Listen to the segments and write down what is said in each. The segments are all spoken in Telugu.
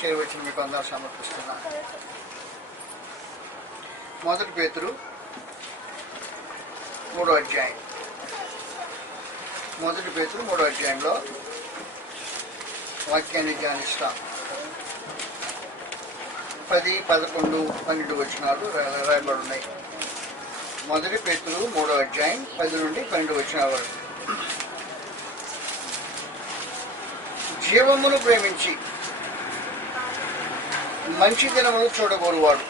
చేరవచ్చిన మీకు అందరూ సమర్పిస్తున్నాను. 1 పేతురు 3వ అధ్యాయం. 1 పేతురు 3వ అధ్యాయంలో వాక్యాన్ని ధ్యానిస్తాం. 10, 11, 12 వచనాలు రాయబడి ఉన్నాయి. 1 పేతురు 3వ అధ్యాయం 10 నుండి 12 వచనాల వరకు. జీవమును ప్రేమించి మంచి దినములు చూడగోరువాడు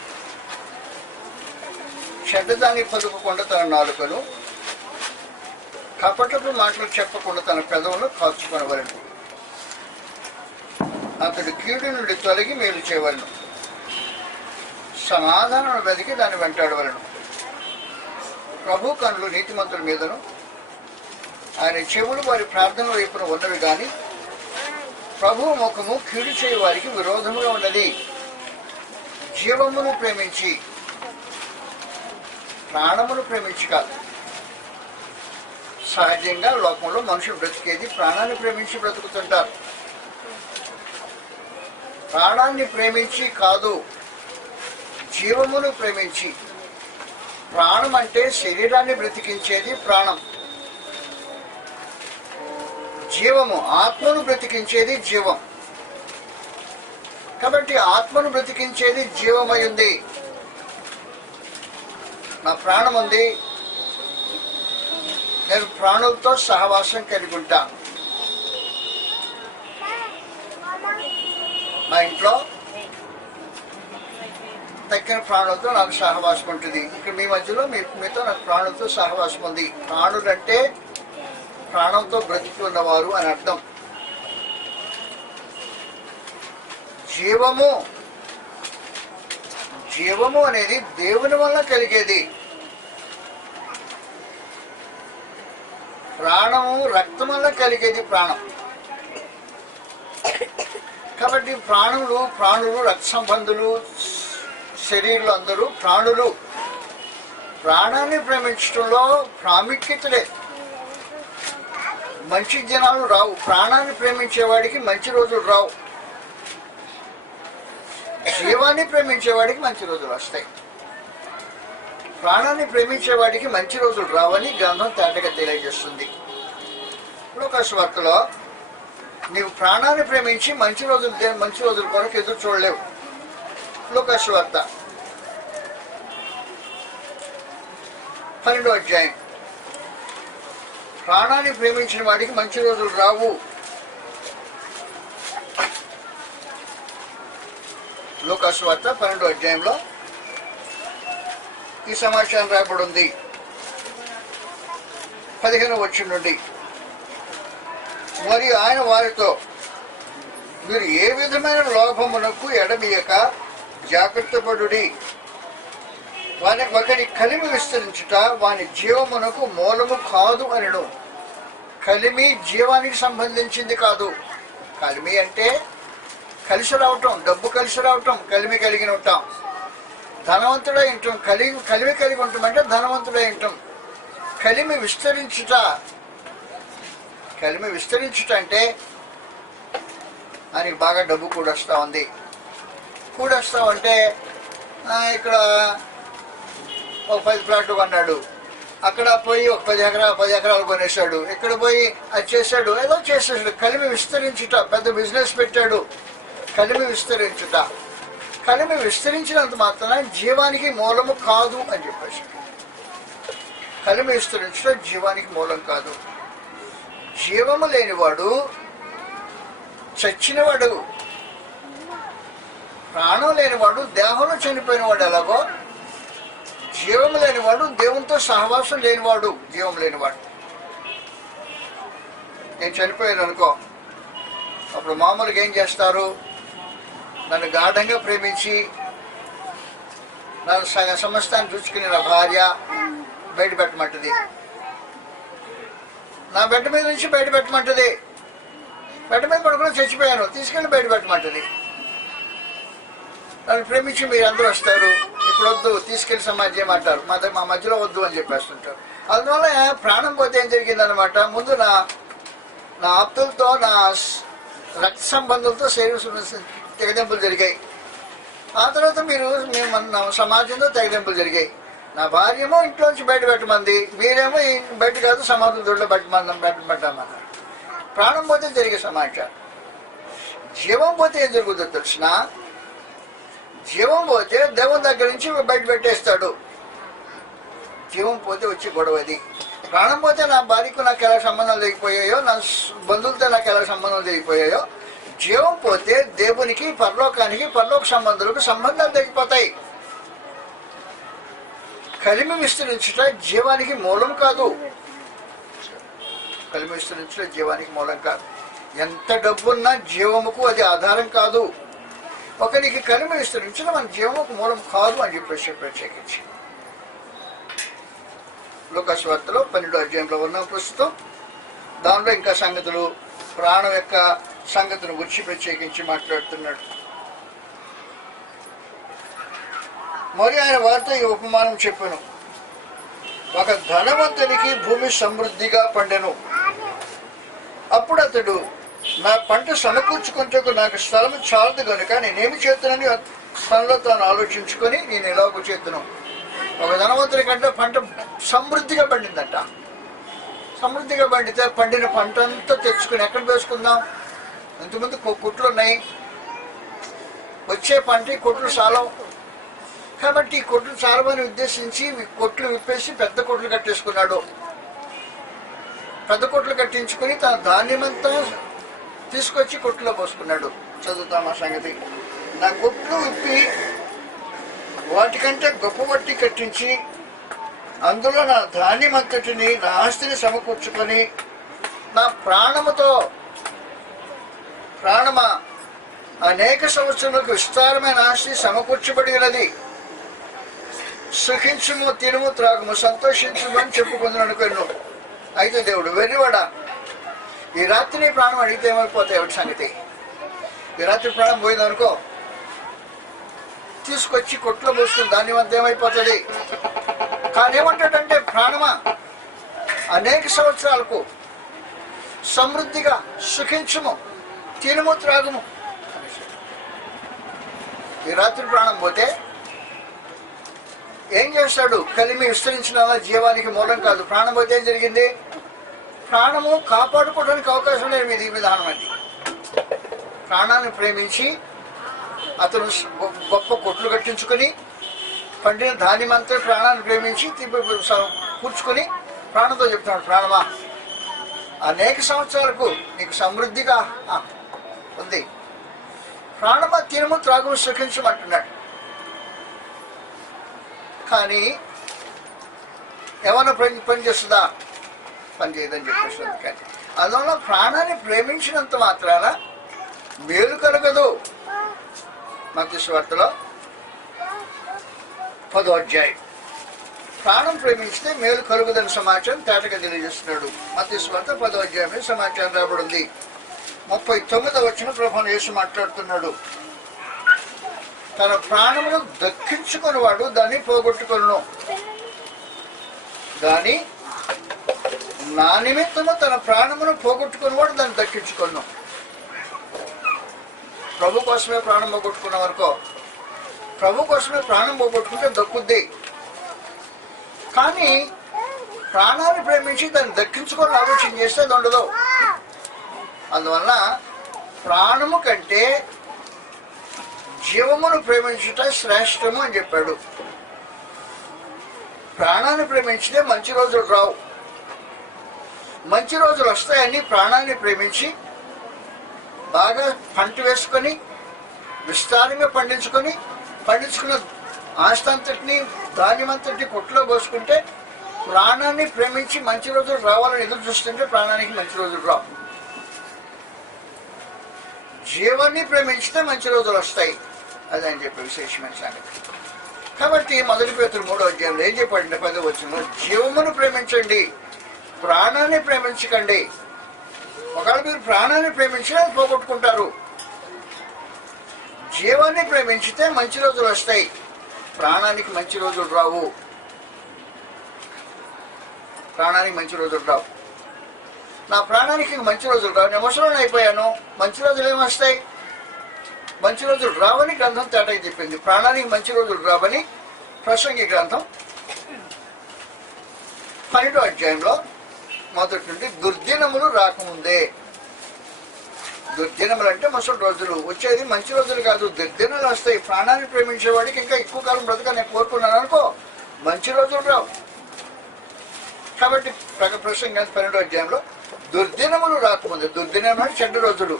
చెడ్డదాన్ని పలుకకుండా తన నాలుకను, కపటపు మాటలు చెప్పకుండా తన పెదవులను కాచుకొనవలెను. అతడు కీడు నుండి తొలగి మేలు చేయవలను, సమాధానం వెతికి దాన్ని వెంటాడవలను. ప్రభు కనులు నీతిమంతుల మీదను ఆయన చెవులు వారి ప్రార్థన వైపున ఉన్నవి గాని ప్రభు ముఖము కీడు చేయ వారికి విరోధముగా ఉన్నది. జీవమును ప్రేమించి ప్రాణమును ప్రేమించి కాదు. సహజంగా లోకంలో మనుషులు బ్రతికేది ప్రాణాన్ని ప్రేమించి బ్రతుకుతుంటారు. ప్రాణాన్ని ప్రేమించి కాదు, జీవమును ప్రేమించి. ప్రాణం అంటే శరీరాన్ని బ్రతికించేది ప్రాణం. జీవము ఆత్మను బ్రతికించేది జీవం. కాబట్టి ఆత్మను బ్రతికించేది జీవమై ఉంది. నా ప్రాణం ఉంది, నేను ప్రాణులతో సహవాసం కలిగి ఉంటా. మా ఇంట్లో తక్కిన ప్రాణులతో నాకు సహవాసం ఉంటుంది. ఇక్కడ మీ మధ్యలో మీతో నాకు ప్రాణులతో సహవాసం ఉంది. ప్రాణులంటే ప్రాణంతో బ్రతికి ఉన్నవారు అని అర్థం. జీవము అనేది దేవుని వల్ల కలిగేది. ప్రాణము రక్తం వల్ల కలిగేది ప్రాణం. కాబట్టి ప్రాణులు రక్త సంబంధులు, శరీరులు అందరూ ప్రాణులు. ప్రాణాన్ని ప్రేమించడంలో ప్రాముఖ్యతలే. మంచి జనాలు రావు. ప్రాణాన్ని ప్రేమించేవాడికి మంచి రోజులు రావు. జీవాన్ని ప్రేమించేవాడికి మంచి రోజులు వస్తాయి. ప్రాణాన్ని ప్రేమించేవాడికి మంచి రోజులు రావని గ్రంథం తేటగా తెలియజేస్తుంది. లూకాసు వార్తలో నీవు ప్రాణాన్ని ప్రేమించి మంచి రోజుల కొరకు ఎదురు చూడలేవు. లూకాసు వార్త 12వ అధ్యాయం. ప్రాణాన్ని ప్రేమించిన వాడికి మంచి రోజులు రావు. లూకాసు వార్త 12వ అధ్యాయంలో ఈ సమాచారం రాయబడి ఉంది. 15వ వచనం నుండి. మరియు ఆయన వారితో, మీరు ఏ విధమైన లోభమునకు ఎడమీయక జాగ్రత్త పడుడి. ఒకటి కలిమి విస్తరించుట వాని జీవమునకు మూలము కాదు అనెను. కలిమి జీవానికి సంబంధించింది కాదు. కలిమి అంటే కలిసి రావటం, డబ్బు కలిసి రావటం, కలిమి కలిగి ఉంటాం. ధనవంతుడై ఉంటాం. కలిమి కలిగి ఉంటాం అంటే ధనవంతుడై ఉంటాం. కలిమి విస్తరించుట అంటే ఆయనకి బాగా డబ్బు కూడొస్తా ఉంది. కూడొస్తామంటే ఇక్కడ ఒక 10 ప్లాట్లు కొన్నాడు, అక్కడ పోయి ఒక 10 ఎకరాలు కొనేసాడు, ఇక్కడ పోయి అది చేశాడు, ఏదో చేసేసాడు. కలిమి విస్తరించుట. పెద్ద బిజినెస్ పెట్టాడు. కలిమి విస్తరించుట. కలిమి విస్తరించినంత మాత్రాన జీవానికి మూలము కాదు అని చెప్పేసి. కలిమి విస్తరించుట జీవానికి మూలం కాదు. జీవము లేనివాడు చచ్చినవాడు. ప్రాణం లేనివాడు దేహంలో చనిపోయినవాడు ఎలాగో, జీవము లేనివాడు దేవునితో సహవాసం లేనివాడు. జీవం లేనివాడు. నేను చనిపోయాను అనుకో, అప్పుడు మామూలుగా ఏం చేస్తారు? నన్ను గాఢంగా ప్రేమించి నన్ను సమస్తాన్ని చూసుకుని నా భార్య బయట పెట్టమంటది. నా బెడ్ మీద నుంచి బయట పెట్టమంటది. బెడ్ మీద పడుకుని చచ్చిపోయాను, తీసుకెళ్ళి బయట పెట్టమంటది. నన్ను ప్రేమించి మీరు అందరూ వస్తారు, ఇప్పుడు వద్దు, తీసుకెళ్లి సమాజం అంటారు. మా మధ్యలో వద్దు అని చెప్పేస్తుంటారు. అందువల్ల ప్రాణం పోతే ఏం జరిగిందనమాట, ముందు నా ఆప్తులతో, నా రక్త సంబంధులతో శరీరం తెగదెంపులు జరిగాయి. ఆ తర్వాత మేము సమాజంలో తెగదెంపులు జరిగాయి. నా భార్యేమో ఇంట్లోంచి బయట పెట్టమంది, మీరేమో బయట కాదు సమాధుల దొడ్లో పెట్టమన్నారు. ప్రాణం పోతే జరిగే సమాచారం. జీవం పోతే ఏం జరుగుతుందో తెలిసిన, జీవం పోతే దేవుని దగ్గర నుంచి బయట పెట్టేస్తాడు. జీవం పోతే వచ్చి గొడవది. ప్రాణం పోతే నా భార్యకు నాకు ఎలా సంబంధాలు తెగిపోయాయో, నా బంధువులతో నాకు ఎలా సంబంధాలు తెగిపోయాయో, జీవం పోతే దేవునికి పరలోకానికి పరలోక సంబంధాలకు సంబంధాలు తెగిపోతాయి. కలిమి విస్తరించుట జీవానికి మూలం కాదు. కలిమి విస్తరించుట జీవానికి మూలం కాదు. ఎంత డబ్బున్నా జీవముకు అది ఆధారం కాదు. ఒకరికి కలిమి విస్తరించడం మన జీవముకు మూలం కాదు అని చెప్పేసి ప్రత్యేకించి లూకాసు వార్తలో 12వ అధ్యాయంలో ఉన్నాం ప్రస్తుతం. దానిలో ఇంకా సంగతులు, ప్రాణం యొక్క సంగతిని గురించి ప్రత్యేకించి మాట్లాడుతున్నాడు. మరి ఆయన వారితో ఈ ఉపమానం చెప్పాను. ఒక ధనవంతునికి భూమి సమృద్ధిగా పండెను. అప్పుడు అతడు, నా పంట సమకూర్చుకుంటూ నాకు స్థలం చాలదు కనుక నేనేమి చేస్తున్నానని తనలో తాను ఆలోచించుకొని నేను ఎలాగో చేస్తున్నాను. ఒక ధనవంతుడి కంటే పంట సమృద్ధిగా పండిందంట. సమృద్ధిగా పండితే పండిన పంట అంతా తెచ్చుకుని ఎక్కడ వేసుకుందాం? ఇంతకుముందు కొట్లు ఉన్నాయి, వచ్చే పంట ఈ కొట్లు సాలవు. కాబట్టి ఈ కొట్లు చాలమని ఉద్దేశించి కొట్లు విప్పేసి పెద్ద కొట్లు కట్టేసుకున్నాడు. పెద్ద కొట్లు కట్టించుకుని తన ధాన్యమంతా తీసుకొచ్చి కొట్టులో పోసుకున్నాడు. చదువుతాం ఆ సంగతి. నా కొట్లు విప్పి వాటికంటే గొప్ప వట్టి కట్టించి అందులో నా ధాన్యమంతటిని, నా ఆస్తిని సమకూర్చుకొని నా ప్రాణమా అనేక సంవత్సరాలకు విస్తారమైన ఆస్తి సమకూర్చబడినది. సుఖించుము, తినుము, త్రాగుము, సంతోషించుము అని చెప్పుకుందని అనుకోను. అయితే దేవుడు, వెర్రివాడా, ఈ రాత్రి నీ ప్రాణం అడిగితే ఏమైపోతాయి ఒకటి సంగతి. ఈ రాత్రి ప్రాణం పోయిందనుకో, తీసుకొచ్చి కొట్లో పోసుకుని దాని వద్ద ఏమైపోతుంది. కానీ ఏమంటాడంటే, ప్రాణమా అనేక సంవత్సరాలకు సమృద్ధిగా సుఖించుము, తినుము, త్రాగుము. ఈ రాత్రి ప్రాణం పోతే ఏం చేస్తాడు? కలిమి విస్తరించిన జీవానికి మూలం కాదు. ప్రాణం పోతే ఏం జరిగింది? ప్రాణము కాపాడుకోవడానికి అవకాశం లేదు మీది. ఈ విధానం అది. ప్రాణాన్ని ప్రేమించి అతను గొప్ప కొట్లు కట్టించుకొని పండిన ధాన్యమంతా ప్రాణాన్ని ప్రేమించి కూర్చుకొని ప్రాణంతో చెప్తున్నాడు, ప్రాణమా అనేక సంవత్సరాలకు నీకు సమృద్ధిగా ఉంది. ప్రాణమా తినుము, త్రాగుము, సుఖించమంటున్నాడు. కానీ ఏమన్నా పని చేస్తుందా? పని చేయదని చెప్పేస్తుంది. కానీ అందువల్ల ప్రాణాన్ని ప్రేమించినంత మాత్రాన మేలు కలగదు. మత్తయి సువార్తలో 10వ అధ్యాయం. ప్రాణం ప్రేమించితే మేలు కలుగుదని సమాచారం తేటగా తెలియజేస్తున్నాడు. మత్తయి సువార్త 10వ అధ్యాయంలో సమాచారం రాబడింది. 39వ వచనం ప్రభువును యేసు మాట్లాడుతున్నాడు. తన ప్రాణమును దక్కించుకునేవాడు దాన్ని పోగొట్టుకొనును, కానీ నా నిమిత్తము తన ప్రాణమును పోగొట్టుకునేవాడు దాన్ని దక్కించుకొను. ప్రభు కోసమే ప్రాణం పోగొట్టుకున్నాం అనుకో, ప్రభు కోసమే ప్రాణం పోగొట్టుకుంటే దక్కుద్ది. కానీ ప్రాణాన్ని ప్రేమించి దాన్ని దక్కించుకొని ఆలోచన చేస్తే అది ఉండదు. అందువల్ల ప్రాణము కంటే జీవమును ప్రేమించుట శ్రేష్టము అని చెప్పాడు. ప్రాణాన్ని ప్రేమించితే మంచి రోజులు రావు. మంచి రోజులు వస్తాయని ప్రాణాన్ని ప్రేమించి బాగా పంట వేసుకొని విస్తారంగా పండించుకున్న ఆస్తి అంతటిని, ధాన్యం అంతటిని కొట్టులో పోసుకుంటే ప్రాణాన్ని ప్రేమించి మంచి రోజులు రావాలని ఎదురు చూస్తుంటే ప్రాణానికి మంచి రోజులు రావు. జీవాన్ని ప్రేమించితే మంచి రోజులు వస్తాయి. అది అని చెప్పి విశేషమైన సంగతి. కాబట్టి 1 పేతురు 3వ అధ్యాయంలో ఏం చెప్పండి? 10వ వచనంలో, జీవమును ప్రేమించండి, ప్రాణాన్ని ప్రేమించకండి. ఒకవేళ మీరు ప్రాణాన్ని ప్రేమించినా పోగొట్టుకుంటారు. జీవాన్ని ప్రేమించితే మంచి రోజులు వస్తాయి, ప్రాణానికి మంచి రోజులు రావు. ప్రాణానికి మంచి రోజులు రావు. నా ప్రాణానికి మంచి రోజులు రావు. నేను ముసలోని అయిపోయాను, మంచి రోజులు ఏమొస్తాయి? మంచి రోజులు రావని గ్రంథం తేటగా చెప్పింది. ప్రాణానికి మంచి రోజులు రావని ప్రసంగి గ్రంథం 12వ అధ్యాయంలో మొదటి నుండి దుర్దినములు రాకముందే. దుర్దినములు అంటే ముసలి రోజులు, వచ్చేది మంచి రోజులు కాదు, దుర్దినాలు వస్తాయి. ప్రాణాన్ని ప్రేమించే వాడికి ఇంకా ఎక్కువ కాలం బ్రతక నేను కోరుకున్నాను అనుకో, మంచి రోజులు రావు. కాబట్టి ప్రసంగం 12వ అధ్యాయంలో దుర్దినములు రాకముందే, దుర్దినములు అంటే చెడ్డ రోజులు,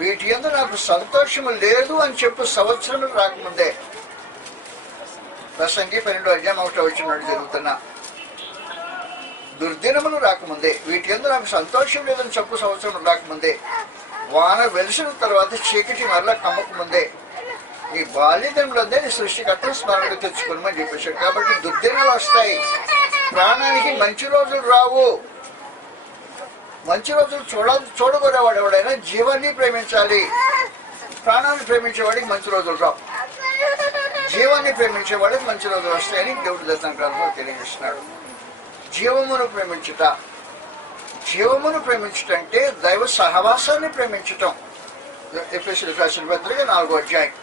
వీటి యందు నాకు సంతోషము లేదు అని చెప్పు సంవత్సరములు రాకముందే. ప్రసంగి 12వ అధ్యాయం 1వ వచనం జరుగుతున్నా, దుర్దినములు రాకముందే, వీటి యందు నాకు సంతోషం లేదని చెప్పు సంవత్సరం రాకముందే, వాన వెలిసిన తర్వాత చీకటి మరలా కమ్మకముందే, నీ బాల్యదినములందే నీ సృష్టికర్తను స్మరణకు తెచ్చుకోమని చెప్పేశాడు. కాబట్టి దుర్దినాలు వస్తాయి, ప్రాణానికి మంచి రోజులు రావు. మంచి రోజులు చూడగొరేవాడు ఎవడైనా జీవాన్ని ప్రేమించాలి. ప్రాణాన్ని ప్రేమించేవాడికి మంచి రోజులు రావు, జీవాన్ని ప్రేమించేవాడికి మంచి రోజులు వస్తాయని దేవుడి దర్శన గ్రంథంలో తెలియజేస్తున్నాడు. జీవమును ప్రేమించుట, జీవమును ప్రేమించుట అంటే దైవ సహవాసాన్ని ప్రేమించటం. ఎఫెసీయులకు రాసిన పత్రిక 4వ అధ్యాయం,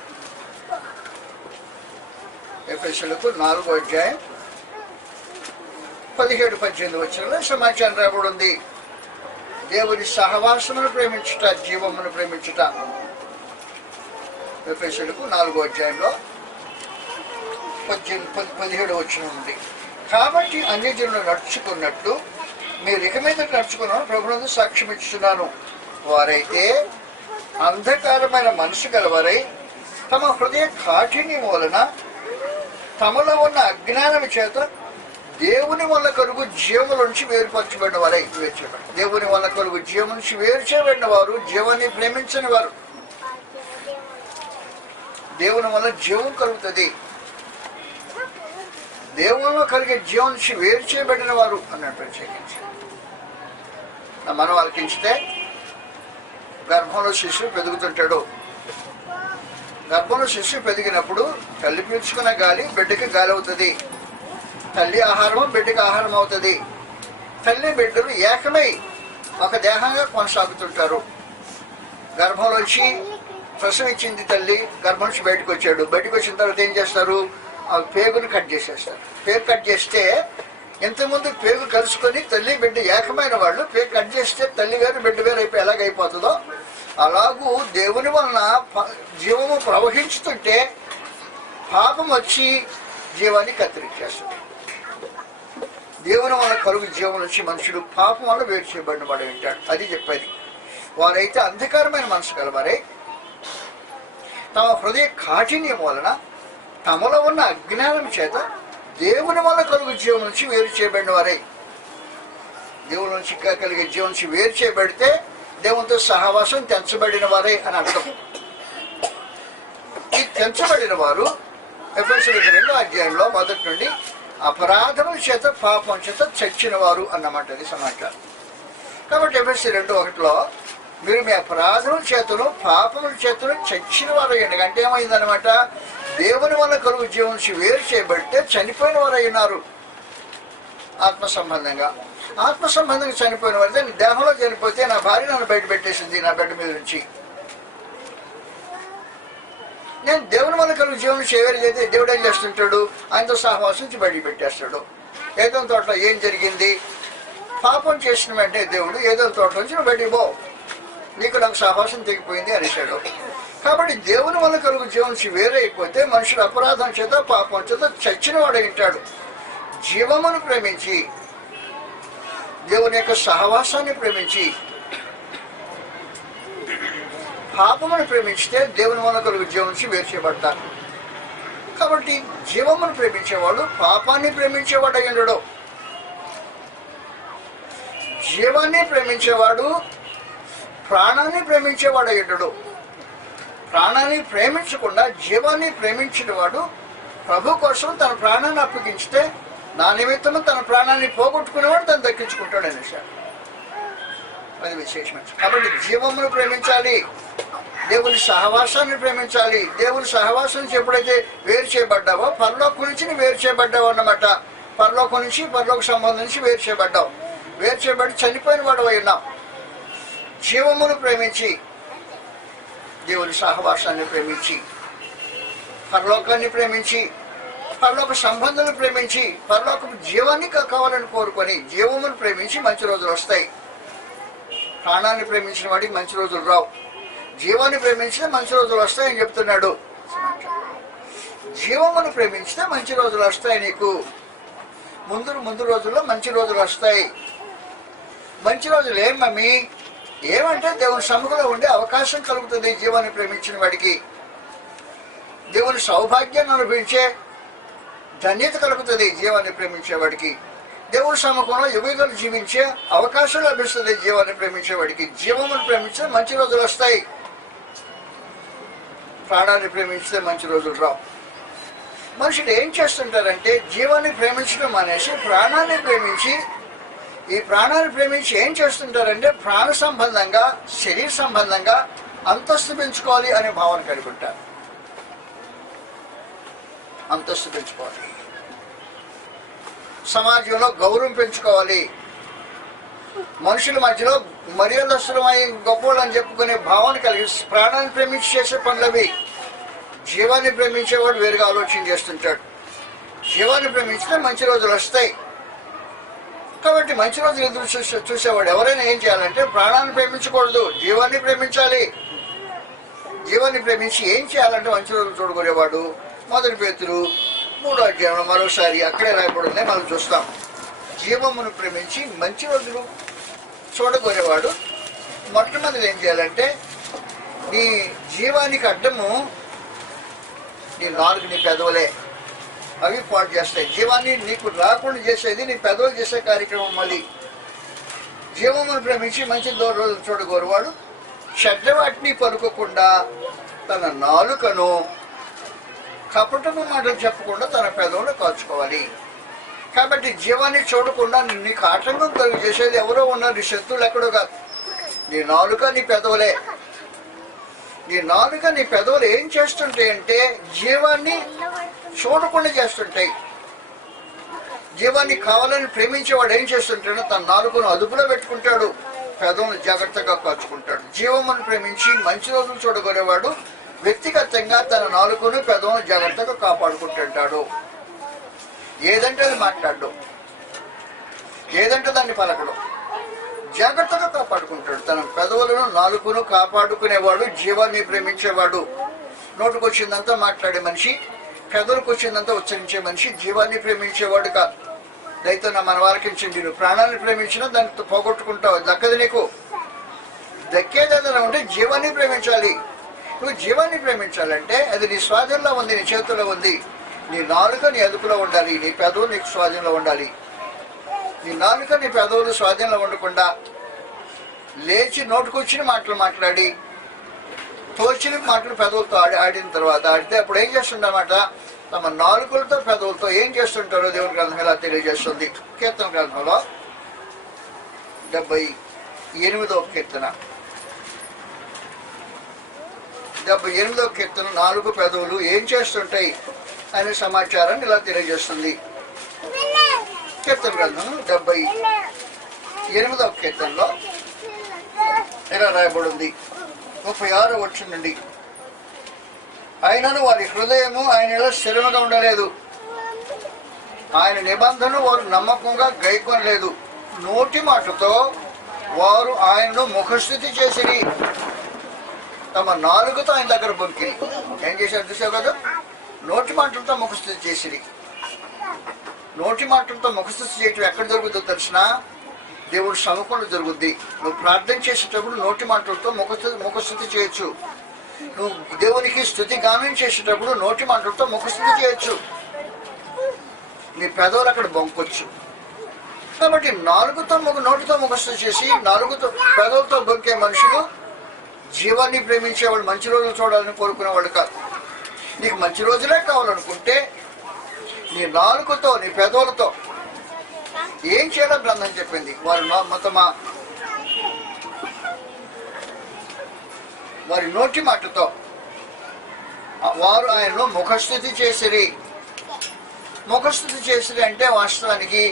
ఎఫెసీయులకు 4వ అధ్యాయం 17-18 వచనంలో సమాచారం రాబడి ఉంది. దేవుని సహవాసమును ప్రేమించుట, జీవమును ప్రేమించుట. ఎఫెసీయులకు 4వ అధ్యాయంలో 17 వచనం ఉంది. కాబట్టి అన్ని జనులు నడుచుకున్నట్లు మీరు ఇక మీద నడుచుకున్నాను ప్రభునందు సాక్ష్యం ఇస్తున్నాను. వారైతే అంధకారమైన మనసు గలవారై తమ హృదయ కాఠిన్యం వలన తమలో ఉన్న అజ్ఞానం చేత దేవుని వల్ల కలుగు జీవముల నుంచి వేరుపరచబడిన వారై, దేవుని వల్ల కలుగు జీవం నుంచి వేరు చేయబడిన వారు, జీవాన్ని ప్రేమించని వారు. దేవుని వల్ల జీవం కలుగుతుంది, దేవునిలో కలిగే జీవం నుంచి వేరు చేయబడిన వారు అన్నట్టు ప్రత్యేకించి మనం ఆలకించితే, గర్భంలో శిశువు పెరుగుతుంటాడు. గర్భంలో శిశువు పెరిగినప్పుడు తల్లి పీల్చుకున్న గాలి బిడ్డకి గాలి అవుతుంది, తల్లి ఆహారము బిడ్డకి ఆహారం అవుతుంది. తల్లి బిడ్డలు ఏకమై ఒక దేహంగా కొనసాగుతుంటారు. గర్భంలోంచి ప్రసవించింది తల్లి, గర్భం నుంచి బయటకు వచ్చాడు. బయటకు వచ్చిన తర్వాత ఏం చేస్తారు? ఆ పేగును కట్ చేసేస్తారు. పేగు కట్ చేస్తే, ఇంతకుముందు పేగు కలుసుకొని తల్లి బిడ్డ ఏకమైన వాళ్ళు, పేగు కట్ చేస్తే తల్లి వేరు బిడ్డ వేరు అయిపోయి ఎలాగైపోతుందో అలాగూ దేవుని వలన జీవము ప్రవహించుతుంటే పాపం వచ్చి జీవాన్ని కత్తిరించేస్తుంది. దేవుని వల్ల కలుగు జీవం నుంచి మనుషుడు పాపం వల్ల వేరు చేయబడిన వాడు వింటాడు. అది చెప్పేది. వారైతే అంధకారమైన మనసు కలవారే తమ హృదయ కాఠిన్యం వలన తమలో ఉన్న అజ్ఞానం చేత దేవుని వల్ల కలుగు జీవం నుంచి వేరు చేయబడిన వారే. దేవుని నుంచి కలిగే జీవం నుంచి వేరు చేయబడితే దేవునితో సహవాసం తెంచబడిన వారే అని అర్థం. ఈ తెంచబడిన వారు ఎఫెసీయులకు 2వ అధ్యాయంలో మొదటి నుండి అపరాధముల చేత పాపం చేత చచ్చిన వారు అన్నమాట. అది సమాచారం. కాబట్టి ఎఫెసీ 2:1 మీరు మీ అపరాధముల చేతను పాపముల చేతను చచ్చిన వారు అయ్యండి. అంటే ఏమైందనమాట? దేవుని వల్ల కలుగు జీవం నుంచి వేరు చేయబడితే చనిపోయిన వారు అయినారు. ఆత్మ సంబంధంగా చనిపోయిన వారు. దేహంలో చనిపోతే నా భార్య నన్ను బయట పెట్టేసింది నా బెడ్ మీద నుంచి. నేను దేవుని వల్ల కలుగు జీవం నుంచి వేరు చేస్తే దేవుడు ఏం చేస్తుంటాడు? ఆయనతో సహవాసం నుంచి బయట పెట్టేస్తాడు. ఏదో తోటలో ఏం జరిగింది? పాపం చేసిన వెంటనే దేవుడు ఏదో తోట నుంచి నువ్వు బయటికి పో, నీకు నాకు సహవాసం తెగిపోయింది అనేసాడు. కాబట్టి దేవుని వల్ల కలుగు జీవం నుంచి వేరైపోతే మనుషులు అపరాధం చేత పాపం చేత చచ్చిన వాడు ఉంటాడు. జీవమును ప్రేమించి దేవుని యొక్క సహవాసాన్ని ప్రేమించి పాపమును ప్రేమించితే దేవుని వల్ల కలుగు జీవం నుంచి వేరు చేయబడతారు. కాబట్టి జీవమును ప్రేమించేవాడు పాపాన్ని ప్రేమించేవాడు అయ్యుండడు. జీవాన్ని ప్రేమించేవాడు ప్రాణాన్ని ప్రేమించేవాడు అయ్యుండడు. ప్రాణాన్ని ప్రేమించకుండా జీవాన్ని ప్రేమించిన వాడు ప్రభు కోసం తన ప్రాణాన్ని అప్పగించితే నా నిమిత్తము తన ప్రాణాన్ని పోగొట్టుకునేవాడు తను దక్కించుకుంటాడు అనేసాడు. అది విశేషమైన. కాబట్టి జీవమును ప్రేమించాలి, దేవుని సహవాసాన్ని ప్రేమించాలి. దేవుని సహవాసం నుంచి ఎప్పుడైతే వేరు చేయబడ్డావో పరలోకం నుంచి వేరు చేయబడ్డావు అన్నమాట. పరలోకం నుంచి పరలోక సంబంధం నుంచి వేరు చేయబడ్డావు. వేరు చేయబడి చనిపోయిన వాడు అయి ఉన్నావు. జీవమును ప్రేమించి దేవుని సహవాసాన్ని ప్రేమించి, పరలోకాన్ని ప్రేమించి, పరలోక సంబంధాలను ప్రేమించి, పరలోక జీవాన్ని కావాలని కోరుకొని జీవమును ప్రేమించి మంచి రోజులు వస్తాయి. ప్రాణాన్ని ప్రేమించిన వాడికి మంచి రోజులు రావు. జీవాన్ని ప్రేమించితే మంచి రోజులు వస్తాయని చెప్తున్నాడు. జీవమును ప్రేమించితే మంచి రోజులు వస్తాయి. నీకు ముందు రోజుల్లో మంచి రోజులు వస్తాయి. మంచి రోజులు ఏం మమ్మీ? ఏమంటే దేవుని సముఖంలో ఉండే అవకాశం కలుగుతుంది. జీవాన్ని ప్రేమించిన వాడికి దేవుని సౌభాగ్యాన్ని అనుభవించే ధన్యత కలుగుతుంది. జీవాన్ని ప్రేమించేవాడికి దేవుని సముఖంలో యుగయుగాలు జీవించే అవకాశం లభిస్తుంది. జీవాన్ని ప్రేమించేవాడికి జీవమును ప్రేమించితే మంచి రోజులు వస్తాయి. ప్రాణాన్ని ప్రేమించితే మంచి రోజులు రావు. మనుషులు ఏం చేస్తుంటారంటే జీవాన్ని ప్రేమించడం అనేసి ప్రాణాన్ని ప్రేమించి, ఈ ప్రాణాన్ని ప్రేమించి ఏం చేస్తుంటారంటే ప్రాణ సంబంధంగా, శరీర సంబంధంగా అంతస్తు పెంచుకోవాలి అనే భావన కలిగి ఉంటారు. అంతస్తు పెంచుకోవాలి, సమాజంలో గౌరవం పెంచుకోవాలి, మనుషుల మధ్యలో మర్యాదస్తులమై గొప్పవాళ్ళు అని చెప్పుకునే భావన కలిగి ప్రాణాన్ని ప్రేమించి చేసే పనులవి. జీవాన్ని ప్రేమించేవాడు వేరుగా ఆలోచన చేస్తుంటాడు. జీవాన్ని ప్రేమించితే మంచి రోజులు వస్తాయి. కాబట్టి మంచి రోజులు ఎదురు చూసేవాడు ఎవరైనా ఏం చేయాలంటే ప్రాణాన్ని ప్రేమించకూడదు, జీవాన్ని ప్రేమించాలి. జీవాన్ని ప్రేమించి ఏం చేయాలంటే మంచి రోజులు చూడగొనేవాడు. 1 పేతురు 3వ అధ్యాయంలో మరోసారి అక్కడే రాయబడింది, మనం చూస్తాం. జీవమును ప్రేమించి మంచి రోజులు చూడగొనేవాడు మొట్టమొదటి ఏం చేయాలంటే నీ జీవానికి అడ్డము నీ నాలుగు, నీ పెదవులే. అవి పాటు చేస్తాయి. జీవాన్ని నీకు రాకుండా చేసేది నీ పెదవులు చేసే కార్యక్రమం. మళ్ళీ జీవమును ప్రేమించి మంచి రోజులు చూడగోరువాడు చెడ్డ వాటిని పలుకోకుండా తన నాలుకను కపటపు మాటలు చెప్పకుండా తన పెదవులు కాచుకోవాలి. కాబట్టి జీవాన్ని చూడకుండా నీకు ఆటంకం కలుగు చేసేది ఎవరో ఉన్నారు, నీ శత్రువులు ఎక్కడో కాదు. నీ నాలుక, నీ పెదవులే. నీ నాలుక, నీ పెదవులు ఏం చేస్తుంటాయి అంటే జీవాన్ని చూడకుండా చేస్తుంటాయి. జీవాన్ని కావాలని ప్రేమించేవాడు ఏం చేస్తుంటాడో తన నాలుకను అదుపులో పెట్టుకుంటాడు, పెదవులను జాగ్రత్తగా కాచుకుంటాడు. జీవమును ప్రేమించి మంచి రోజులు చూడగొనేవాడు వ్యక్తిగతంగా తన నాలుకను, పెదవులను జాగ్రత్తగా కాపాడుకుంటుంటాడు. ఏదంటే అది మాట్లాడడం, ఏదంటే దాన్ని పలకడం, జాగ్రత్తగా కాపాడుకుంటాడు. తన పెదవులను, నాలుకను కాపాడుకునేవాడు జీవాన్ని ప్రేమించేవాడు. నోటుకు వచ్చిందంతా మాట్లాడే మనిషి, పెదవులకు వచ్చిందంతా ఉచ్చరించే మనిషి జీవాన్ని ప్రేమించేవాడు కాదు. దయతో మన వారికించండి. నువ్వు ప్రాణాన్ని ప్రేమించినా దాన్ని పోగొట్టుకుంటావు, దక్కది నీకు. దక్కేది ఏదైనా ఉంటే జీవాన్ని ప్రేమించాలి. నువ్వు జీవాన్ని ప్రేమించాలంటే అది నీ స్వాధీనంలో ఉంది, నీ చేతుల్లో ఉంది. నీ నాలుక నీ అదుపులో ఉండాలి, నీ పెదవులు నీకు స్వాధీనంలో ఉండాలి. నీ నాలుక, నీ పెదవులు స్వాధీనంలో ఉండకుండా లేచి నోటుకొచ్చిన మాటలు మాట్లాడి తోచిన మాటలు పెదవులతో ఆడిన తర్వాత ఆడితే అప్పుడు ఏం చేస్తుందన్నమాట, తమ నాలుకలతో పెదవులతో ఏం చేస్తుంటారో దేవుని గ్రంథం ఇలా తెలియజేస్తుంది. కీర్తన గ్రంథంలో 78వ కీర్తన 78వ కీర్తన 4 పెదవులు ఏం చేస్తుంటాయి అనే సమాచారాన్ని ఇలా తెలియజేస్తుంది. కీర్తన గ్రంథం 78వ కీర్తనలో ఇలా రాయబడింది 36వ వచనం నుండి. ఆయనను వారి హృదయము ఆయన స్థిరముగా ఉండలేదు, ఆయన నిబంధన వారు నమ్మకంగా గైకొనలేదు. నోటి మాటతో వారు ఆయనను ముఖస్థుతి చేసిరి, తమ నాలుగుతో ఆయన దగ్గర బొంకిరి. ఏం చేశారు చూసావు కదా? నోటి మాటలతో ముఖస్థుతి చేసిరి. నోటి మాటలతో ముఖస్థుతి చేయటం ఎక్కడ జరుగుతుందో తెలిసినా దేవుడు సముఖంలో జరుగుద్ది. నువ్వు ప్రార్థన చేసేటప్పుడు నోటి మాటలతో ముఖస్థుతి చేయొచ్చు. నువ్వు దేవునికి స్తుతి గానం చేసేటప్పుడు నోటి మాటలతో ముఖస్థుతి చేయొచ్చు. నీ పెదవులు అక్కడ బొంకొచ్చు. కాబట్టి నోటితో ముఖస్థుతి చేసి పెదవులతో బొంకే మనుషులు జీవాన్ని ప్రేమించేవాళ్ళు, మంచి రోజులు చూడాలని కోరుకునేవాళ్ళు కాదు. నీకు మంచి రోజులే కావాలనుకుంటే నీ నాలుకతో, నీ పెదవులతో ఏం చేయాలో గ్రంథం చెప్పింది. వారి నోటి మాటతో వారు ఆయనను ముఖస్థుతి చేసిరి. ముఖస్థుతి చేసిరి అంటే వాస్తవానికి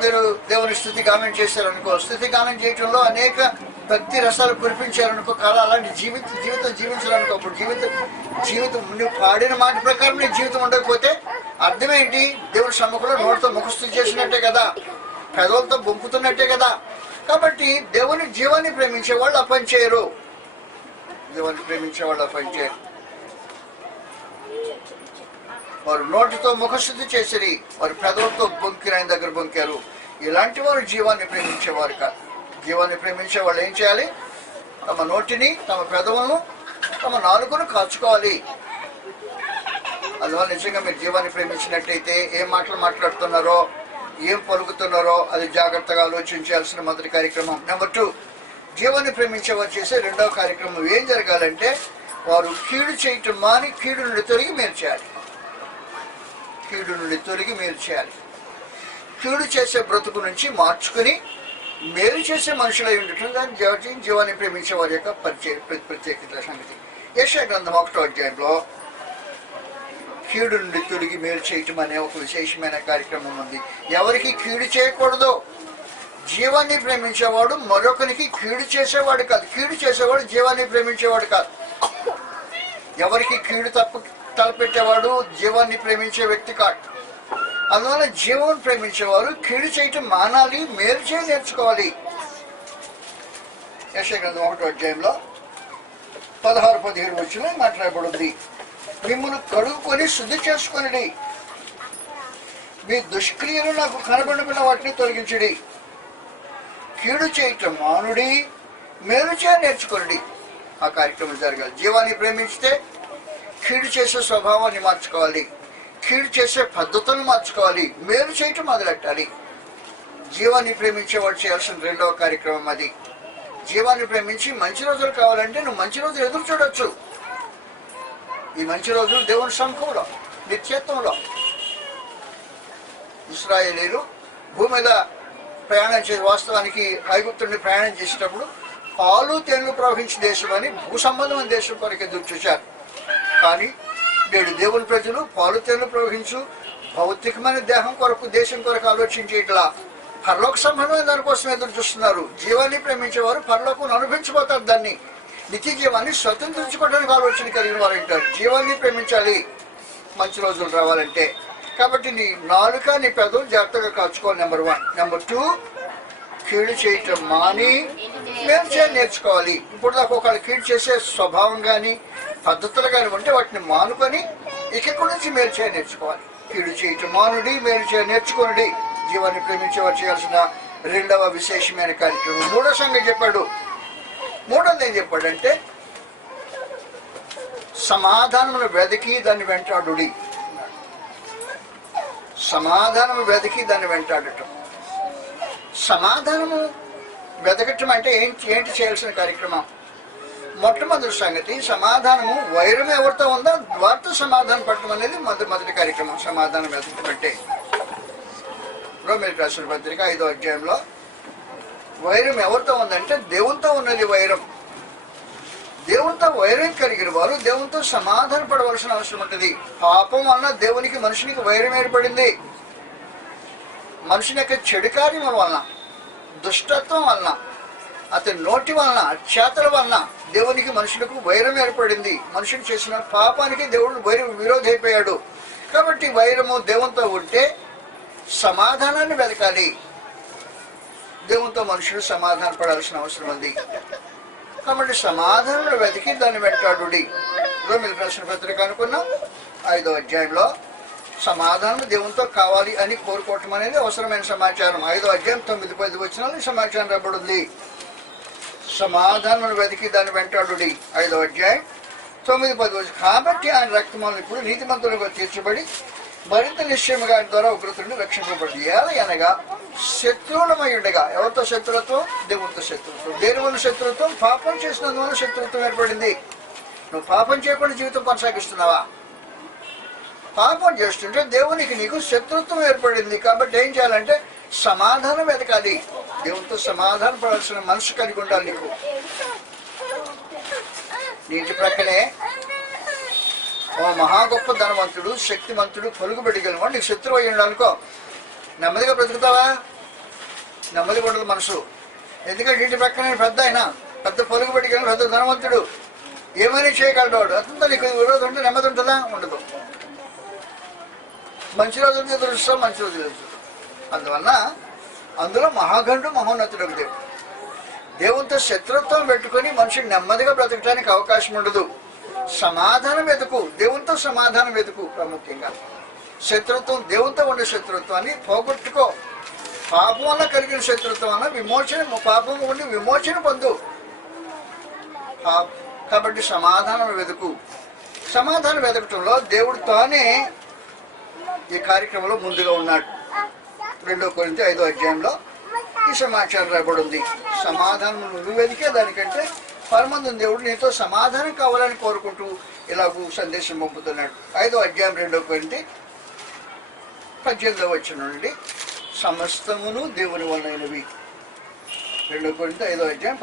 మీరు దేవుని స్తుతి గానం చేశారనుకో, స్తుతి గానం చేయటంలో అనేక భక్తి రసాలు కురిపించాలనుకో, కాదు అలాంటి జీవితం జీవించాలనుకో. అప్పుడు జీవితం నువ్వు పాడిన మాట ప్రకారం నీ జీవితం ఉండకపోతే అర్థమేంటి? దేవుడి సమ్ముఖంలో నోటితో ముఖస్థుతి చేసినట్టే కదా, పెదవులతో బొంపుతున్నట్టే కదా. కాబట్టి దేవుని జీవాన్ని ప్రేమించే వాళ్ళు ఆ పని చేయరు. దేవుని ప్రేమించే వాళ్ళు ఆ పని చేయరు. వారు నోటితో ముఖశుద్ధి చేసిరి, వారు పెదవులతో బొంకిన ఆయన దగ్గర బొంకారు. ఇలాంటి వారు జీవాన్ని ప్రేమించేవారు కాదు. జీవాన్ని ప్రేమించే వాళ్ళు ఏం చేయాలి? తమ నోటిని, తమ పెదవులను, తమ నాలుకను కాచుకోవాలి. అందువల్ల నిజంగా మీరు జీవాన్ని ప్రేమించినట్టయితే ఏం మాటలు మాట్లాడుతున్నారో, ఏం పలుకుతున్నారో అది జాగ్రత్తగా ఆలోచించాల్సిన మొదటి కార్యక్రమం. నెంబర్ 2, జీవాన్ని ప్రేమించే వారు చేసే రెండవ కార్యక్రమం ఏం జరగాలంటే వారు కీడు చేయటం మాని కీడు నుండి తొలగి మేలు చేయాలి. కీడు నుండి తొలగి మేలు చేయాలి. కీడు చేసే బ్రతుకు నుంచి మార్చుకుని మేలు చేసే మనుషులై ఉండటం దాని జీవాన్ని ప్రేమించే వారి యొక్క ప్రత్యేకత సంగతి. యెషయా గ్రంథం 1వ అధ్యాయంలో కీడు నుండి తొలగి మేలు చేయటం అనే ఒక విశేషమైన కార్యక్రమం ఉంది. ఎవరికి కీడు చేయకూడదు. జీవాన్ని ప్రేమించేవాడు మరొకరికి కీడు చేసేవాడు కాదు. కీడు చేసేవాడు జీవాన్ని ప్రేమించేవాడు కాదు. ఎవరికి కీడు తలపెట్టేవాడు జీవాన్ని ప్రేమించే వ్యక్తి కాదు. అందువల్ల జీవం ప్రేమించేవారు కీడు చేయటం మానాలి, మేలు చేయ నేర్చుకోవాలి. యెషయా గ్రంథం 1వ అధ్యాయంలో 16-17 వచనంలో మాట్లాడబడింది. మిమ్మల్ని కడుగుకొని శుద్ధి చేసుకొనిడి, మీ దుష్క్రియలు నాకు కనబడిన వాటిని తొలగించుడి. కీడు చేయటం మానుడి, మేలు చేయ నేర్చుకోండి. ఆ కార్యక్రమం జరగాలి. జీవాన్ని ప్రేమించితే కీడు చేసే స్వభావాన్ని మార్చుకోవాలి, కీడు చేసే పద్ధతులను మార్చుకోవాలి, మేలు చేయటం మొదలెట్టాలి. జీవాన్ని ప్రేమించేవాడు చేయాల్సిన రెండవ కార్యక్రమం అది. జీవాన్ని ప్రేమించి మంచి రోజులు కావాలంటే నువ్వు మంచి రోజులు ఎదురు చూడొచ్చు. ఈ మంచి రోజులు దేవుని సముఖంలో, నిత్యత్వంలో. ఇశ్రాయేలీలు భూమి మీద ప్రయాణం చేసి, వాస్తవానికి ఐగుప్తుని ప్రయాణం చేసేటప్పుడు పాలు తేనెలు ప్రవహించే దేశం అని భూ సంబంధమైన దేశం కొరకు ఎదురు చూశారు. కానీ నేడు దేవుని ప్రజలు పాలు తేనెలు ప్రవహించు భౌతికమైన దేహం కొరకు, దేశం కొరకు ఆలోచించి ఇట్లా పరలోక సంబంధమైన దానికోసం ఎదురు చూస్తున్నారు. జీవాన్ని ప్రేమించేవారు పరలోకం అనుభవించబోతారు. దాన్ని నిత్య జీవాన్ని స్వతంత్రించుకోవడానికి ఆలోచన కలిగిన వారు అంటారు. జీవాన్ని ప్రేమించాలి మంచి రోజులు రావాలంటే. కాబట్టి నీ నాలుక, నీ పెదవులు జాగ్రత్తగా కాచుకోవాలి. నెంబర్ 1. నెంబర్ 2, కీడు చేయటం మాని మేలు చేయ నేర్చుకోవాలి. ఇప్పుడు దాకా ఒకళ్ళు కీడు చేసే స్వభావం కానీ పద్ధతులు కానీ ఉంటే వాటిని మానుకొని ఇక్కడి నుంచి మేలు చేయ నేర్చుకోవాలి. కీడు చేయటం మానుడి, మేలు చేయ నేర్చుకోండి. జీవాన్ని ప్రేమించేవారు చేయాల్సిన రెండవ విశేషమైన కార్యక్రమం. మూడో సంగతి చెప్పాడు. మూడోది ఏం చెప్పాడంటే సమాధానమును వెతికి దాన్ని వెంటాడుడి. సమాధానము వెతికి దాన్ని వెంటాడటం. సమాధానము వెతకటం అంటే ఏంటి చేయాల్సిన కార్యక్రమం? మొట్టమొదటి సంగతి సమాధానము. వైరం ఎవరితో ఉందో వారితో సమాధానం పట్టడం అనేది మొదటి కార్యక్రమం. సమాధానం వెతకటం అంటే రోమీయులకు రాసిన పత్రిక 5వ అధ్యాయంలో వైరం ఎవరితో ఉందంటే దేవునితో ఉన్నది వైరం. దేవునితో వైరం కలిగిన వారు దేవునితో సమాధాన పడవలసిన అవసరం ఉంటుంది. పాపం వలన దేవునికి మనుషునికి వైరం ఏర్పడింది. మనుషుని యొక్క చెడు కార్యం వలన, దుష్టత్వం వలన, అతని నోటి వలన, అత్యాతల వలన దేవునికి మనుషులకు వైరం ఏర్పడింది. మనుషుడు చేసిన పాపానికి దేవుడు విరోధి అయిపోయాడు. కాబట్టి వైరము దేవునితో ఉంటే సమాధానాన్ని వెతకాలి. దేవునితో మనుషుడు సమాధాన పడాల్సిన అవసరం ఉంది. కాబట్టి సమాధానం వెతికి దాన్ని వెంటాడుడి. రోమీయులకు రాసిన పత్రిక అనుకున్నాం 5వ అధ్యాయంలో సమాధానం దేవునితో కావాలి అని కోరుకోవటం అనేది అవసరమైన సమాచారం. 5వ అధ్యాయం 9-10 వచనాలు ఈ సమాచారం రాబడింది. సమాధానం వెతికి దాన్ని వెంటాడుడి. 5వ అధ్యాయం 9-10 వచనం. కాబట్టి ఆయన రక్తములను ఇప్పుడు నీతిమంతులుగా తీర్చబడి మరింత నిశ్చయముగా ఆయన ద్వారా ఉగ్రతుడిని రక్షింపబడి అనగా శత్రువులమై ఉండగా. ఎవరితో శత్రుత్వం? దేవునితో శత్రుత్వం. దేని వల్ల శత్రుత్వం? పాపం చేసినందువల్ల శత్రుత్వం ఏర్పడింది. నువ్వు పాపం చేయకుండా జీవితం కొనసాగిస్తున్నావా? పాపం చేస్తుంటే దేవునికి నీకు శత్రుత్వం ఏర్పడింది. కాబట్టి ఏం చేయాలంటే సమాధానం వెతకాలి. దేవునితో సమాధానం పడాల్సిన మనసు కలిగి ఉండాలి. నీకు నీటి ప్రక్కనే ఓ మహా గొప్ప ధనవంతుడు, శక్తిమంతుడు, పలుకుబెట్టగలిగిన నీకు శత్రువు అయ్యి ఉండాలనుకో, నెమ్మదిగా బ్రతుకుతావా? నెమ్మదిగా ఉండదు మనసు. ఎందుకంటే ఇంటి పక్కనే పెద్ద ఆయన, పెద్ద పొలుగు పెట్టుకెళ్ళి పెద్ద ధనవంతుడు, ఏమైనా చేయగలడు వాడు. అతనితో నీకు విరోధం ఉంటే నెమ్మది ఉంటుందా? ఉండదు. మంచి రోజు ఉంటే దృష్టం, మంచి రోజు తెలుసు. అందువల్ల అందులో మహాగండు మహోన్నతుడు దేవుడు. దేవునితో శత్రుత్వం పెట్టుకొని మనిషిని నెమ్మదిగా బ్రతకడానికి అవకాశం ఉండదు. సమాధానం వెతుకు, దేవునితో సమాధానం వెతుకు. ప్రాముఖ్యంగా శత్రుత్వం, దేవునితో ఉండే శత్రుత్వాన్ని పోగొట్టుకో. పాపం వల్ల కలిగిన శత్రుత్వం వల్ల విమోచన, పాపం ఉండి విమోచన పొందు. కాబట్టి సమాధానం వెతుకు. సమాధానం వెతకటంలో దేవుడు తానే ఈ కార్యక్రమంలో ముందుగా ఉన్నాడు. 2 కొరింథీ 5వ అధ్యాయంలో ఈ సమాచారం రాబడి ఉంది. సమాధానం నువ్వు వెతికే దానికంటే పరమందున దేవుడు నీతో సమాధానం కావాలని కోరుకుంటూ ఇలాగూ సందేశం పంపుతున్నాడు. 5వ అధ్యాయం 2 కొరింథీ 18వ వచనం నుండి సమస్తమును దేవుని వలనైనవి. 2 కొరింథీ 5వ అధ్యాయం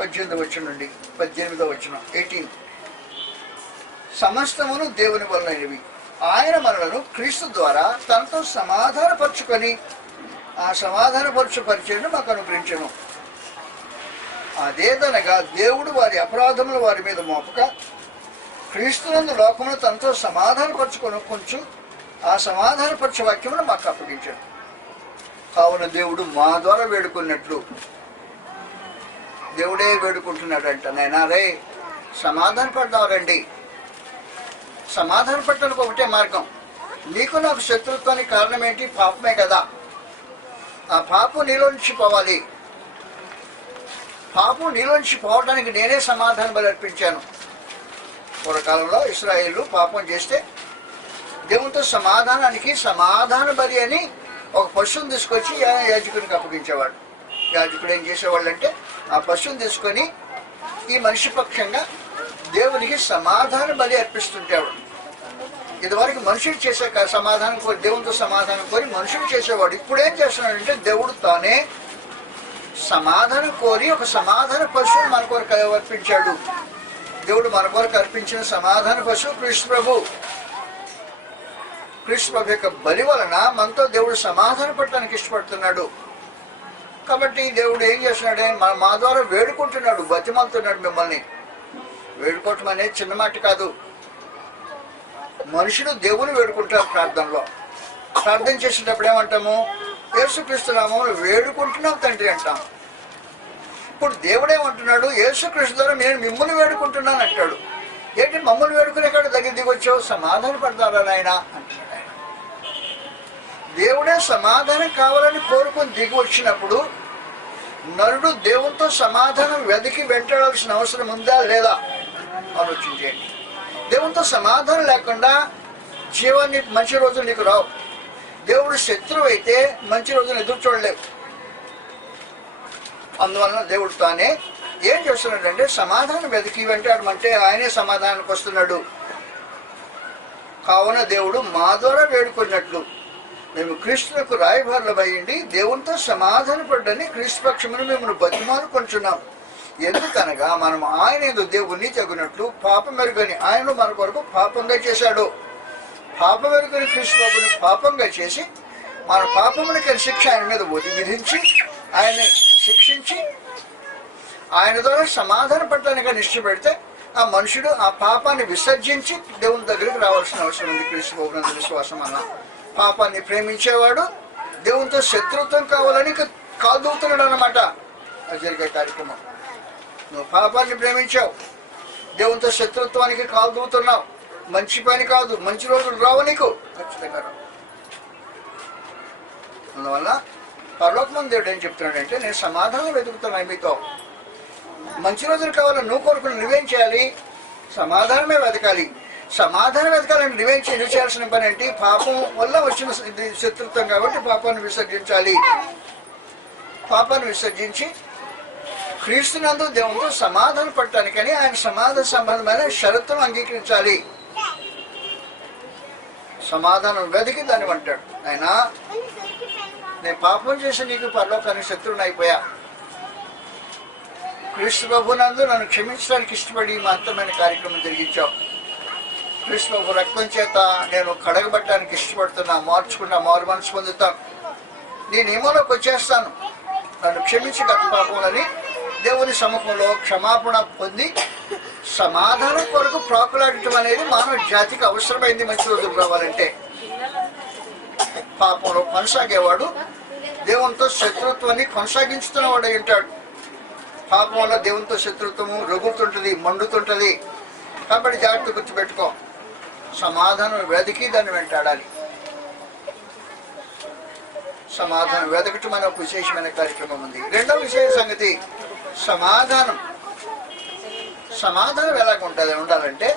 18వ వచనం నుండి 18వ వచనం 18. సమస్తమును దేవుని వలనైనవి, ఆయన మనలను క్రీస్తు ద్వారా తనతో సమాధానపరుచుకొని ఆ సమాధానపరచు పరిచయను మాకు అనుగ్రహించను. అదేదనగా దేవుడు వారి అపరాధములు వారి మీద మోపక క్రీస్తునందు లోకమును తనతో సమాధానపరచుకొని కొంచెం ఆ సమాధానపరచు వాక్యమును మాకు అప్పగించాడు. కావున దేవుడు మా ద్వారా వేడుకున్నట్లు దేవుడే వేడుకుంటున్నాడంట. నైనా రే సమాధాన పడదాం రండి. సమాధాన పడటానికి ఒకటే మార్గం. నీకు నాకు శత్రుత్వానికి కారణం ఏంటి? పాపమే కదా. ఆ పాపం నీలో నుంచి పోవాలి. పాపం నీలో నుంచి పోవడానికి నేనే సమాధాన బలి అర్పించాను. పూర్వకాలంలో ఇశ్రాయేలు పాపం చేస్తే దేవునితో సమాధానానికి సమాధాన బలి అని ఒక పశువుని తీసుకొచ్చి యాజకునికి అప్పగించేవాడు. యాజకుడు ఏం చేసేవాళ్ళు అంటే ఆ పశువుని తీసుకొని ఈ మనిషి పక్షంగా దేవునికి సమాధాన బలి అర్పిస్తుంటేవాడు. ఇదివరకు మనుషుడు చేసే సమాధానం కోరి, దేవునితో సమాధానం కోరి మనుషుడు చేసేవాడు. ఇప్పుడు ఏం చేస్తున్నాడంటే దేవుడు తానే సమాధానం కోరి ఒక సమాధాన పశువుని మన కొరకు అర్పించాడు. దేవుడు మన కొరకు అర్పించిన సమాధాన పశువు క్రీస్తు ప్రభు. క్రీస్తు ప్రభు యొక్క బలి వలన మనతో దేవుడు సమాధాన పడటానికి ఇష్టపడుతున్నాడు. కాబట్టి దేవుడు ఏం చేస్తున్నాడు? మా ద్వారా వేడుకుంటున్నాడు, బతిమాలుతున్నాడు మిమ్మల్ని. వేడుకోవటం అనేది చిన్న మాట కాదు. మనుషులు దేవుని వేడుకుంటారు ప్రార్థనలో. ప్రార్థన చేసేటప్పుడు ఏమంటాము? యేసుక్రీస్తు నామములో వేడుకుంటున్నాం తండ్రి అంటాం. ఇప్పుడు దేవుడేమంటున్నాడు? యేసుక్రీస్తు ద్వారా నేను మిమ్మల్ని వేడుకుంటున్నాను అంటాడు. ఏంటి మమ్మల్ని వేడుకునే కాడ దగ్గర దిగొచ్చావు? సమాధాన పడతారా నాయన అంటున్నాడు. దేవుడే సమాధానం కావాలని కోరుకొని దిగి వచ్చినప్పుడు నరుడు దేవునితో సమాధానం వెతికి వెంటాడాల్సిన అవసరం ఉందా లేదా ఆలోచించేయండి. దేవునితో సమాధానం లేకుండా జీవాన్ని మంచి రోజులు నీకు రావు. దేవుడు శత్రువు అయితే మంచి రోజులు ఎదురు చూడలేవు. అందువలన దేవుడు తానే ఏం చేస్తున్నాడంటే సమాధానం వెతికి వెంటాడమంటే ఆయనే సమాధానానికి వస్తున్నాడు. కావున దేవుడు మా ద్వారా వేడుకున్నట్లు మేము క్రీస్తులకు రాయబారులమయ్యండి దేవునితో సమాధాన పడ్డని క్రీస్తు పక్షమును మేము బతిమాలుకొంటున్నాం. ఎందుకనగా మనం ఆయన యందు దేవుణ్ణి తగినట్లు పాపం మెరుగని ఆయన మన కొరకు పాపంగా చేశాడు. పాపం మెరుగని క్రీస్తు బాబుని పాపంగా చేసి మన పాపమునికి శిక్ష ఆయన మీద విధించి ఆయన్ని శిక్షించి ఆయన ద్వారా సమాధాన పడటానికి నిశ్చయపెడితే ఆ మనుషుడు ఆ పాపాన్ని విసర్జించి దేవుని దగ్గరికి రావాల్సిన అవసరం ఉంది. క్రీస్తు బాబు విశ్వాసం అన్న పాపాన్ని ప్రేమించేవాడు దేవునితో శత్రుత్వం కావాలని కాల్దూతున్నాడు అన్నమాట. అది జరిగే కార్యక్రమం. నువ్వు పాపాన్ని ప్రేమించావు, దేవునితో శత్రుత్వానికి కాల్దూతున్నావు. మంచి పని కాదు. మంచి రోజులు రావు నీకు ఖచ్చితంగా రావు. అందువల్ల పరలోకమందు దేవుడు ఏం చెప్తున్నాడంటే నేను సమాధానం వెతుకుతున్నాను మీతో. మంచి రోజులు కావాలని నువ్వు కోరుకుని నువ్వేం చేయాలి? సమాధానమే వెతకాలి. సమాధానం వెతకాలని నువ్వేం చేయాల్సిన పని ఏంటి? పాపం వల్ల వచ్చిన శత్రుత్వం కాబట్టి పాపాన్ని విసర్జించాలి. పాపాన్ని విసర్జించి క్రీస్తునందు దేవునితో సమాధాన పడటానికని ఆయన సమాధాన సంబంధమైన షరతును అంగీకరించాలి. సమాధానం వెతికి దాన్ని అంటాడు ఆయన నేను పాపం చేసి నీకు పరలోకానికి శత్రువుని అయిపోయా. క్రీస్తు ప్రభునందు నన్ను క్షమించడానికి ఇష్టపడి మహత్తరమైన కార్యక్రమం జరిగించావు. క్రీస్తు ప్రభు రక్తం చేత నేను కడగబట్టడానికి ఇష్టపడుతున్నా, మార్చుకున్నా, మారు మనసు పొందుతాను, నీ నియమంలోకి వచ్చేస్తాను, నన్ను క్షమించి గత పాపములని దేవుని సముఖంలో క్షమాపణ పొంది సమాధానం కొరకు ప్రాకులాడటం అనేది మానవ జాతికి అవసరమైంది. మంచి రోజులు రావాలంటే పాపంలో కొనసాగేవాడు దేవునితో శత్రుత్వాన్ని కొనసాగించుతున్నవాడు ఉంటాడు. పాపం వల్ల దేవునితో శత్రుత్వము రగులుతుంటది, మండుతుంటది. కాబట్టి జాగ్రత్త గుర్తుపెట్టుకో, సమాధానం వెతికి దాన్ని వెంటాడాలి. సమాధానం వెతకటం అనే ఒక విశేషమైన కార్యక్రమం ఉంది. రెండవ విశేష సంగతి సమాధానం. సమాధానం ఎలాగ ఉండాలంటే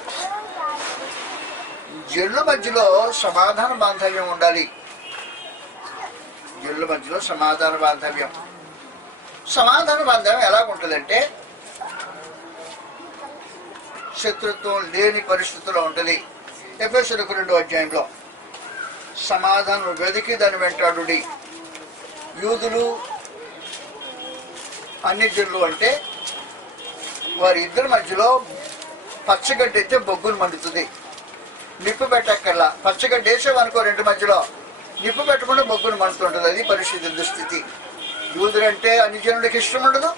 జనుల మధ్యలో సమాధాన బాంధవ్యం ఉండాలి. జనుల మధ్యలో సమాధాన బాంధవ్యం. సమాధాన బాంధవ్యం ఎలాగుంటుందంటే శత్రుత్వం లేని పరిస్థితుల్లో ఉంటుంది. ఎఫెసీయులకు 2వ అధ్యాయంలో సమాధానం వెతికి దాని వెంటాడుడి. యూదులు అన్ని జనులు అంటే వారి ఇద్దరి మధ్యలో పచ్చగడ్డ అయితే బొగ్గులు మండుతుంది. నిప్పు పెట్టక్కర్లా. పచ్చగడ్డ వేసేవనుకో రెండు మధ్యలో నిప్పు పెట్టకుండా బొగ్గులు మండుతుంటుంది. అది పరిస్థితి, దుస్థితి. యూదులంటే అన్ని జనులకి ఇష్టం ఉండదు,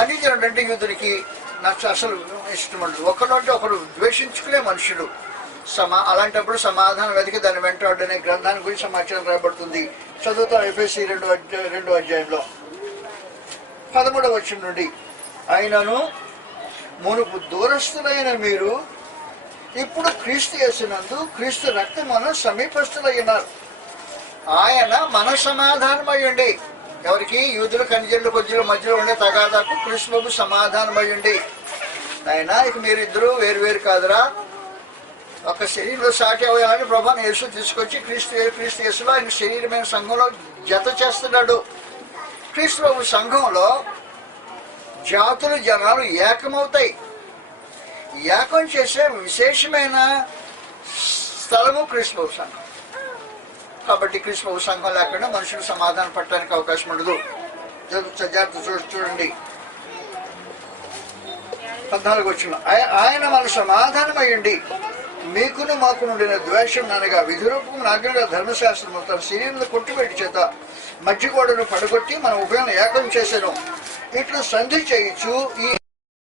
అన్ని జనులు అంటే యూదుడికి అసలు ఇష్టం ఉండదు. ఒకరు అంటే ఒకరు ద్వేషించుకునే మనుషులు. అలాంటప్పుడు సమాధానం వెతికి దాన్ని వెంటాడు అనే గ్రంథాన్ని గురించి సమాచారం రాయబడుతుంది. చదువుతాం ఎఫెసీ 2వ అధ్యాయంలో 13వ వచనం నుండి. ఆయనను మునుపు దూరస్తులైన మీరు ఇప్పుడు క్రీస్తు యేసునందు క్రీస్తు రక్తమును సమీపస్తులయ్యున్నారు. ఆయన మన సమాధానమయ్యండి. ఎవరికి? యూదులు కనిజనుల కొద్దిల మధ్యలో ఉండే తగాదాకు క్రీస్తు సమాధానమయ్యండి. ఆయన ఇక మీరిద్దరూ వేరు కాదురా, ఒక శరీరంలో సాటి అవయాలని ప్రభువుని యేసు తీసుకొచ్చి క్రీస్తు యేసులో ఆయన శరీరమైన సంఘంలో జత చేస్తున్నాడు. క్రీస్తు సంఘంలో జాతులు జనాలు ఏకమవుతాయి. ఏకం చేసే విశేషమైన స్థలము క్రీస్తు సంఘం. కాబట్టి క్రీస్తు సంఘం లేకుండా మనుషులు సమాధానం పడటానికి అవకాశం ఉండదు. జాగ్రత్త చూడండి 14వ వచనం. ఆయన మన సమాధానం అయ్యండి. మీకును మాకు నుండిన ద్వేషం అనగా విధిరూపం నాగరిక ధర్మశాస్త్రము తన శరీరంలో కొట్టుబెట్టి చేత మధ్య గోడను పడగొట్టి మన ఉభయం ఏకం చేశాను. ఇట్లు సంధి చేయొచ్చు. ఈ